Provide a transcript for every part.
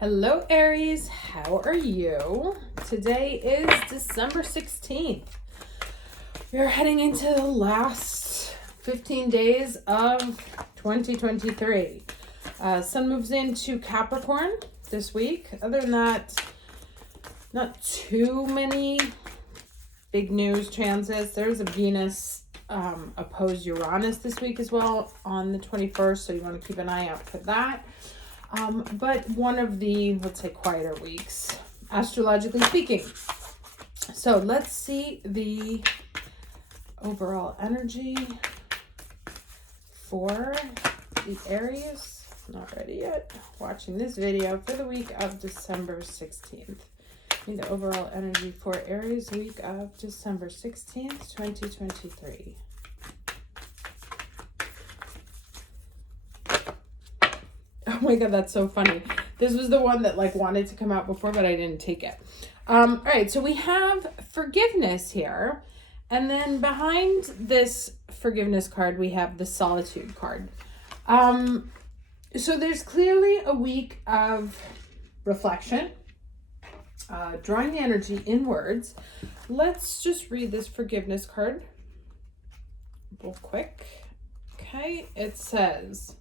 Hello, Aries. How are you? Today is December 16th. We're heading into the last 15 days of 2023. Sun moves into Capricorn this week. Other than that, not too many big news transits. There's a Venus opposed Uranus this week as well on the 21st, so you want to keep an eye out for that. But one of the, let's say, quieter weeks, astrologically speaking. So let's see the overall energy for the Aries. Not ready yet. Watching this video for the week of December 16th. The overall energy for Aries week of December 16th, 2023. Oh my God, that's so funny. This was the one that wanted to come out before, but I didn't take it. All right, so we have forgiveness here. And then behind this forgiveness card, we have the solitude card. So there's clearly a week of reflection, drawing the energy inwards. Let's just read this forgiveness card real quick. Okay, it says,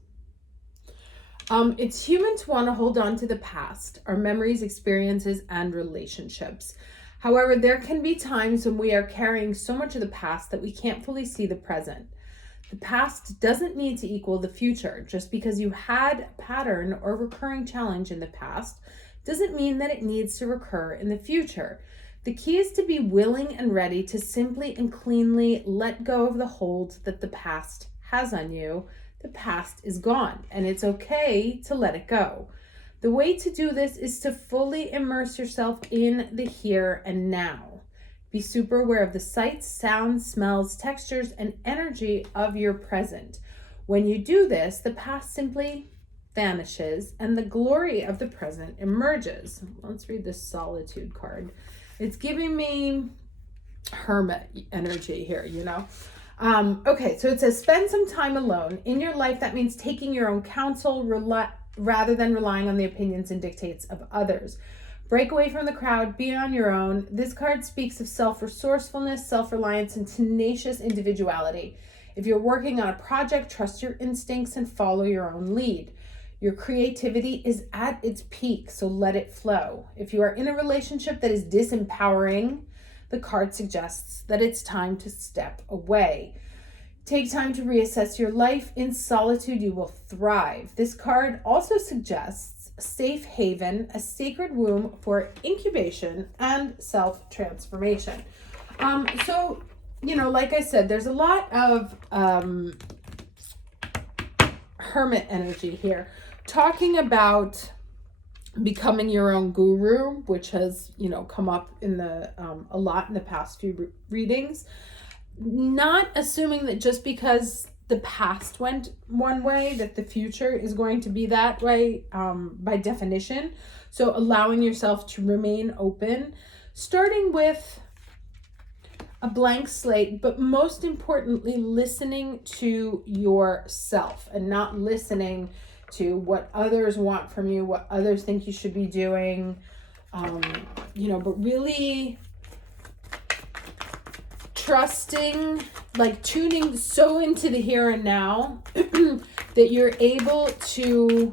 it's human to want to hold on to the past, our memories, experiences, and relationships. However, there can be times when we are carrying so much of the past that we can't fully see the present. The past doesn't need to equal the future. Just because you had a pattern or recurring challenge in the past doesn't mean that it needs to recur in the future. The key is to be willing and ready to simply and cleanly let go of the hold that the past has on you. The past is gone, and it's okay to let it go. The way to do this is to fully immerse yourself in the here and now. Be super aware of the sights, sounds, smells, textures, and energy of your present. When you do this, the past simply vanishes and the glory of the present emerges. Let's read the solitude card. It's giving me hermit energy here, Okay, so it says spend some time alone. In your life, that means taking your own counsel rather than relying on the opinions and dictates of others. Break away from the crowd, be on your own. This card speaks of self-resourcefulness, self-reliance, and tenacious individuality. If you're working on a project, trust your instincts and follow your own lead. Your creativity is at its peak, so let it flow. If you are in a relationship that is disempowering, the card suggests that it's time to step away. Take time to reassess your life. In solitude, you will thrive. This card also suggests a safe haven, a sacred womb for incubation and self-transformation. So, like I said, there's a lot of hermit energy here. Talking about becoming your own guru, which has come up in the a lot in the past few readings. Not assuming that just because the past went one way that the future is going to be that way by definition. So allowing yourself to remain open, starting with a blank slate, but most importantly listening to yourself and not listening to what others want from you, what others think you should be doing, but really trusting, tuning so into the here and now that you're able to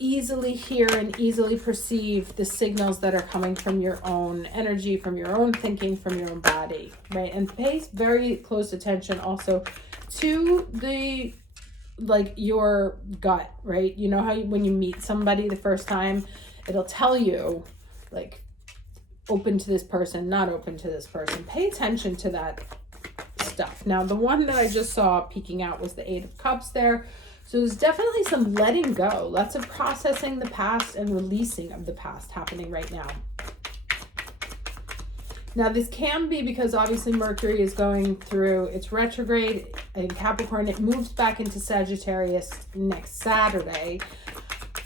easily hear and easily perceive the signals that are coming from your own energy, from your own thinking, from your own body, right? And pay very close attention also to the your gut, right? You know how when you meet somebody the first time, it'll tell you open to this person, not open to this person. Pay attention to that stuff. Now, the one that I just saw peeking out was the 8 of Cups there. So there's definitely some letting go, lots of processing the past and releasing of the past happening right now. Now, this can be because obviously Mercury is going through its retrograde in Capricorn. It moves back into Sagittarius next Saturday,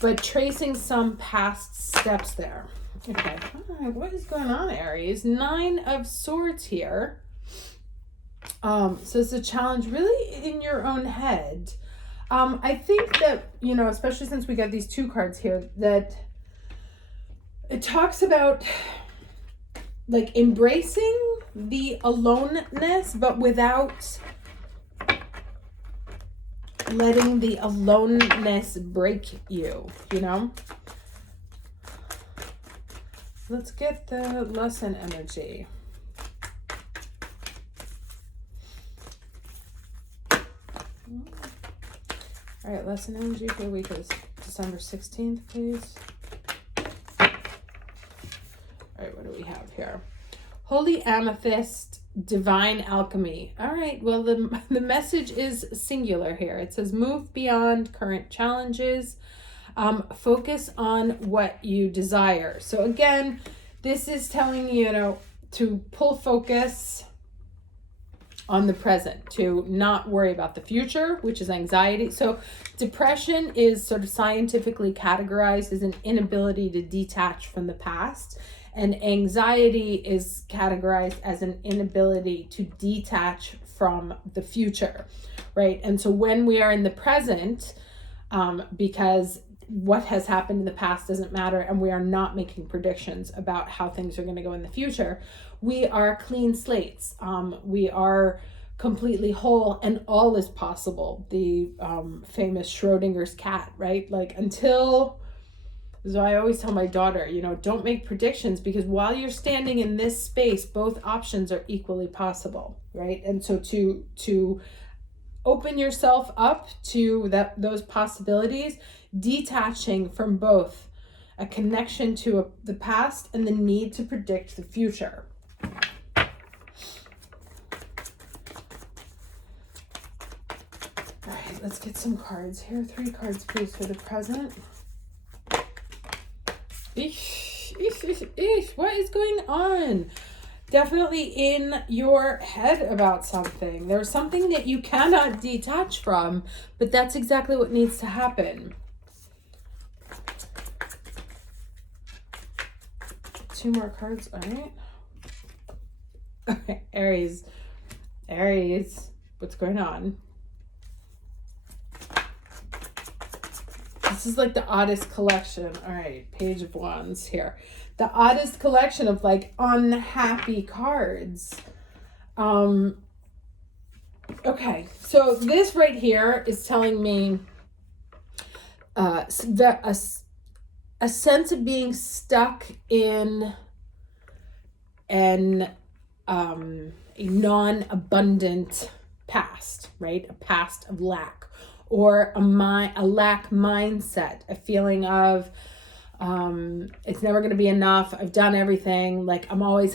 but tracing some past steps there. Okay, all right, what is going on, Aries? 9 of Swords here. So it's a challenge really in your own head. I think that, you know, especially since we got these two cards here, that it talks about like embracing the aloneness, but without letting the aloneness break you, you know? Let's get the lesson energy. All right, lesson energy for the week is December 16th, please. All right, what do we have here? Holy Amethyst, Divine Alchemy. All right, well, the message is singular here. It says, move beyond current challenges. Focus on what you desire. So again, this is telling you, you know, to pull focus on the present, to not worry about the future, which is anxiety. So depression is sort of scientifically categorized as an inability to detach from the past, and anxiety is categorized as an inability to detach from the future, right? And so when we are in the present, because what has happened in the past doesn't matter, and we are not making predictions about how things are going to go in the future, we are clean slates. We are completely whole, and all is possible. The famous Schrodinger's cat, right? Like, until, so I always tell my daughter, you know, don't make predictions, because while you're standing in this space, both options are equally possible, right? And so to open yourself up to those possibilities, detaching from both a connection to the past and the need to predict the future. All right, let's get some cards here. 3 cards, please, for the present. What is going on? Definitely in your head about something. There's something that you cannot detach from, but that's exactly what needs to happen. 2 more cards, all right? Okay, Aries, what's going on? This is like the oddest collection. All right, Page of Wands here. The oddest collection of like unhappy cards. Okay, so this right here is telling me a sense of being stuck in a non-abundant past, right? A past of lack, or a lack mindset, a feeling of it's never going to be enough. I've done everything. Like, I'm always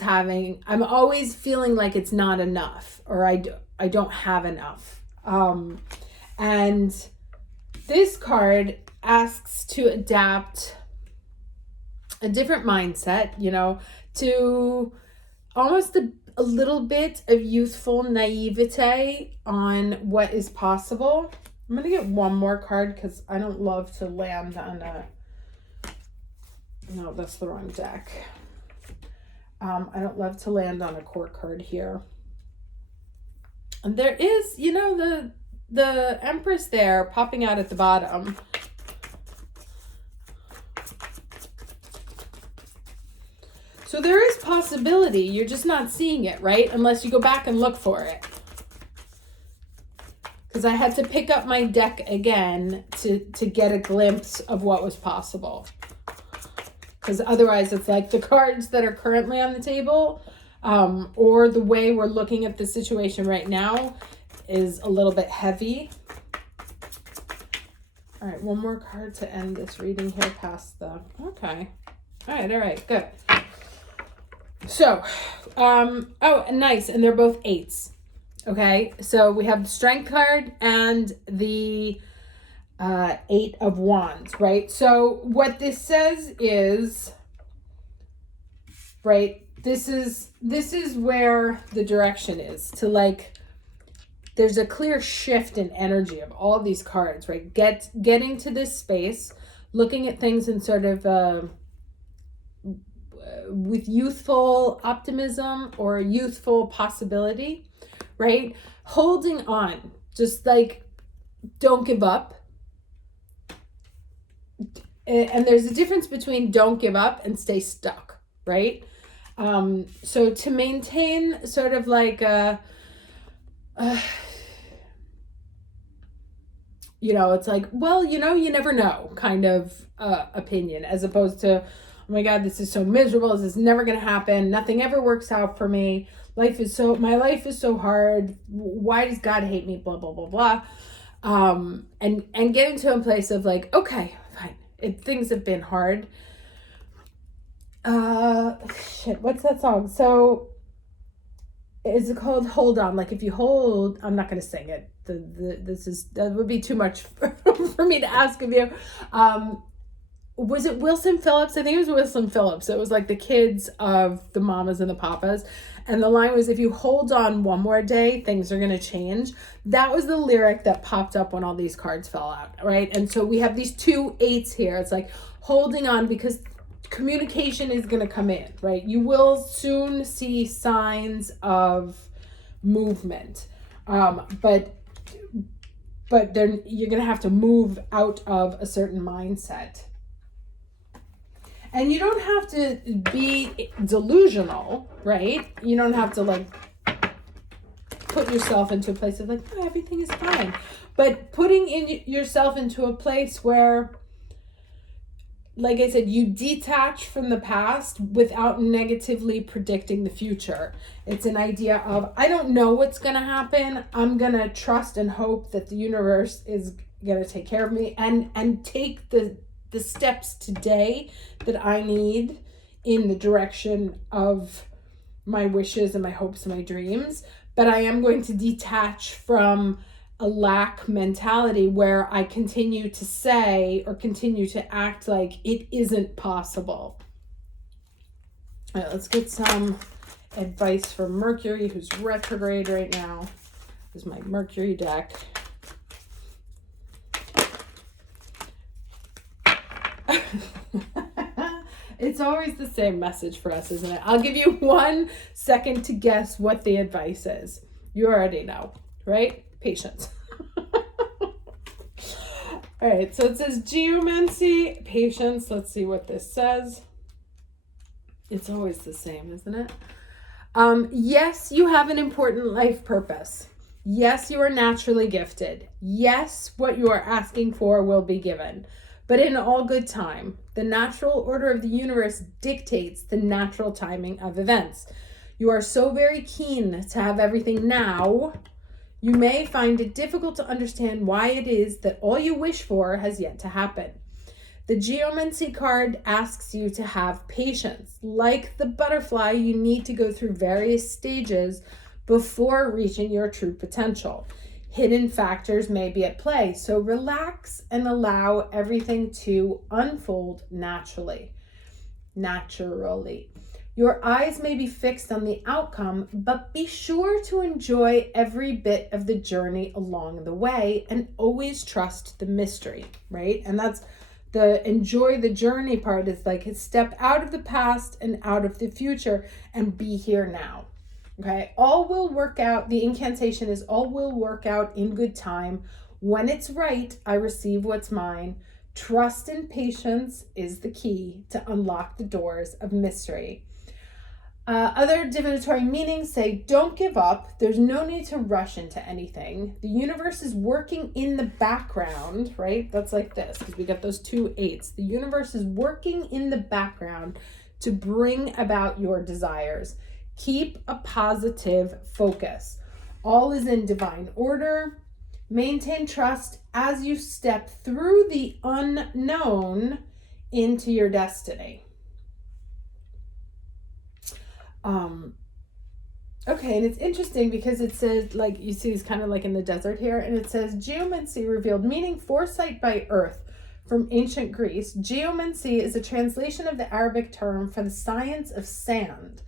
feeling like it's not enough, or I don't have enough. And this card asks to adapt a different mindset, you know, to almost a little bit of youthful naivete on what is possible. I'm going to get one more card because I don't love to land on a... No, that's the wrong deck. I don't love to land on a court card here. And there is, you know, the Empress there popping out at the bottom. So there is possibility. You're just not seeing it, right? Unless you go back and look for it. Because I had to pick up my deck again to get a glimpse of what was possible. Because otherwise it's like the cards that are currently on the table, or the way we're looking at the situation right now is a little bit heavy. All right, one more card to end this reading here past the... Okay. All right, good. So, oh, nice. And they're both 8s. Okay, so we have the Strength card and the 8 of Wands, right? So what this says is, right, this is where the direction is, to like, there's a clear shift in energy of all these cards, right? Getting to this space, looking at things in sort of with youthful optimism or youthful possibility, right? Holding on, just like don't give up. And there's a difference between don't give up and stay stuck, right? So to maintain sort of like it's like, well, you never know kind of opinion, as opposed to, oh my God, this is so miserable. This is never going to happen. Nothing ever works out for me. My life is so hard. Why does God hate me? Blah, blah, blah, blah. And get into a place of like, okay, fine. Things have been hard. What's that song? So is it called Hold On? Like if you hold, I'm not going to sing it. That would be too much for me to ask of you. Was it Wilson Phillips? I think it was Wilson Phillips. It was like the kids of the mamas and the papas. And the line was, if you hold on one more day, things are going to change. That was the lyric that popped up when all these cards fell out, right? And so we have these 2 8s here. It's like holding on because communication is going to come in, right? You will soon see signs of movement. But then you're going to have to move out of a certain mindset. And you don't have to be delusional, right? You don't have to like put yourself into a place of like, oh, everything is fine. But putting yourself into a place where, like I said, you detach from the past without negatively predicting the future. It's an idea of, I don't know what's going to happen. I'm going to trust and hope that the universe is going to take care of me and take the steps today that I need in the direction of my wishes and my hopes and my dreams. But I am going to detach from a lack mentality where I continue to say or continue to act like it isn't possible. All right, let's get some advice from Mercury, who's retrograde right now. This is my Mercury deck. It's always the same message for us, isn't it? I'll give you 1 second to guess what the advice is. You already know, right? Patience. All right, so it says geomancy, patience. Let's see what this says. It's always the same, isn't it? Yes, you have an important life purpose. Yes, you are naturally gifted. Yes, what you are asking for will be given. But in all good time, the natural order of the universe dictates the natural timing of events. You are so very keen to have everything now, you may find it difficult to understand why it is that all you wish for has yet to happen. The geomancy card asks you to have patience. Like the butterfly, you need to go through various stages before reaching your true potential. Hidden factors may be at play, so relax and allow everything to unfold naturally. Your eyes may be fixed on the outcome, but be sure to enjoy every bit of the journey along the way and always trust the mystery, right? And that's the enjoy the journey part, is like step out of the past and out of the future and be here now. Okay, all will work out. The incantation is all will work out in good time. When it's right, I receive what's mine. Trust and patience is the key to unlock the doors of mystery. Other divinatory meanings say, don't give up. There's no need to rush into anything. The universe is working in the background, right? That's like this, because we got those 2 8s. The universe is working in the background to bring about your desires. Keep a positive focus. All is in divine order. Maintain trust as you step through the unknown into your destiny. Okay, and it's interesting because it says, like, you see it's kind of like in the desert here, and it says geomancy revealed meaning foresight by earth from ancient Greece. Geomancy is a translation of the Arabic term for the science of sand.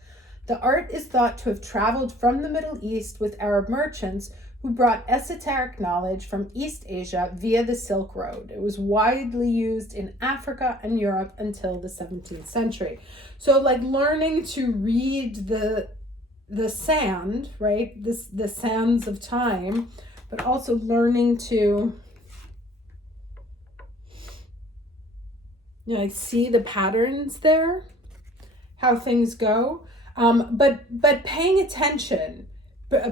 The art is thought to have traveled from the Middle East with Arab merchants who brought esoteric knowledge from East Asia via the Silk Road. It was widely used in Africa and Europe until the 17th century. So like learning to read the sand, right? The sands of time, but also learning to I see the patterns there, how things go. But paying attention,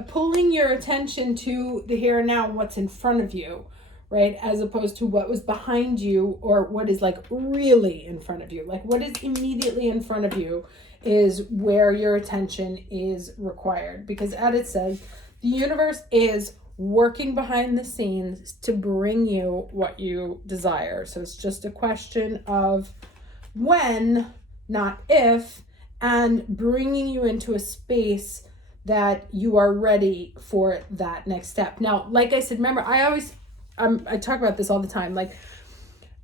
pulling your attention to the here and now and what's in front of you, right? As opposed to what was behind you or what is like really in front of you. Like what is immediately in front of you is where your attention is required. Because as it says, the universe is working behind the scenes to bring you what you desire. So it's just a question of when, not if, and bringing you into a space that you are ready for that next step. Now, like I said, remember, I talk about this all the time, like,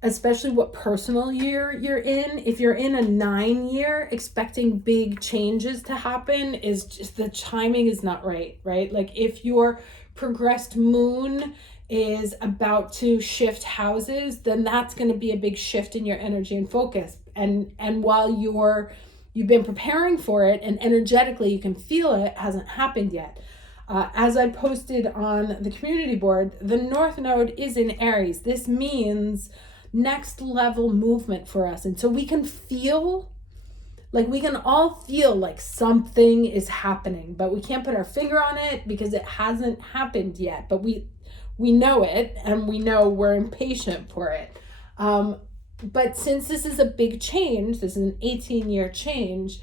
especially what personal year you're in. If you're in a 9 year, expecting big changes to happen is just, the timing is not right, right? Like if your progressed moon is about to shift houses, then that's going to be a big shift in your energy and focus. And while you've been preparing for it and energetically you can feel it, hasn't happened yet. As I posted on the community board, the North Node is in Aries. This means next level movement for us. And so we can all feel like something is happening, but we can't put our finger on it because it hasn't happened yet. But we know it, and we know we're impatient for it. But since this is a big change, this is an 18-year change,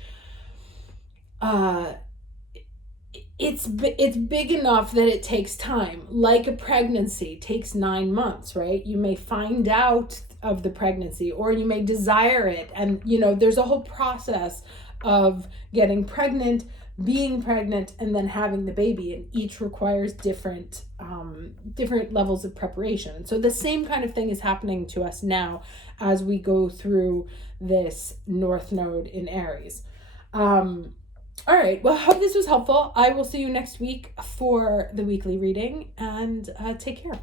it's big enough that it takes time. Like a pregnancy takes 9 months, right? You may find out of the pregnancy, or you may desire it, and there's a whole process of getting pregnant, being pregnant, and then having the baby, and each requires different levels of preparation. So the same kind of thing is happening to us now as we go through this North Node in Aries. All right, well, I hope this was helpful. I will see you next week for the weekly reading, and take care.